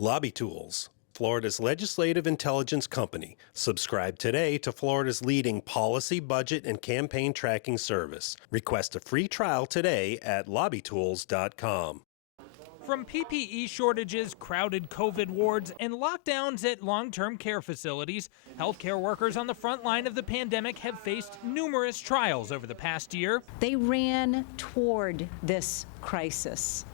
Lobby Tools, Florida's legislative intelligence company. Subscribe today to Florida's leading policy, budget, and campaign tracking service. Request a free trial today at lobbytools.com. From PPE shortages, crowded COVID wards, and lockdowns at long-term care facilities, healthcare workers on the front line of the pandemic have faced numerous trials over the past year. They ran toward this crisis.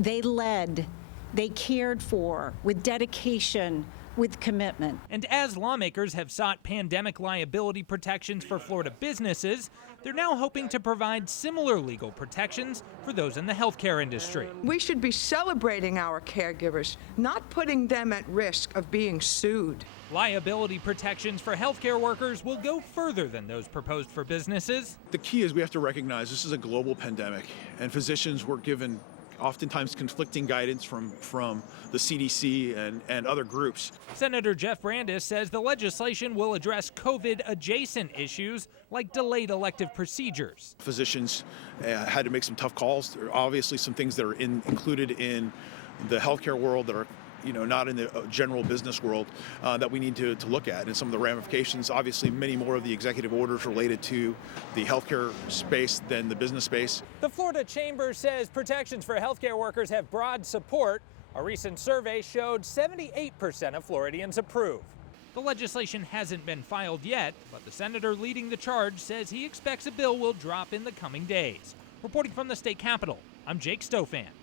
They led, they cared for, with dedication, with commitment. And as lawmakers have sought pandemic liability protections for Florida businesses, they're now hoping to provide similar legal protections for those in the healthcare industry. We should be celebrating our caregivers, not putting them at risk of being sued. Liability protections for healthcare workers will go further than those proposed for businesses. The key is we have to recognize this is a global pandemic, and physicians were given oftentimes conflicting guidance from the CDC and other groups. Senator Jeff Brandes says the legislation will address COVID-adjacent issues like delayed elective procedures. Physicians had to make some tough calls. There are obviously some things that are included in the healthcare world that are not in the general business world that we need to look at, and some of the ramifications. Obviously, many more of the executive orders related to the healthcare space than the business space. The Florida Chamber says protections for healthcare workers have broad support. A recent survey showed 78% of Floridians approve. The legislation hasn't been filed yet, but the senator leading the charge says he expects a bill will drop in the coming days. Reporting from the state capitol, I'm Jake Stofan.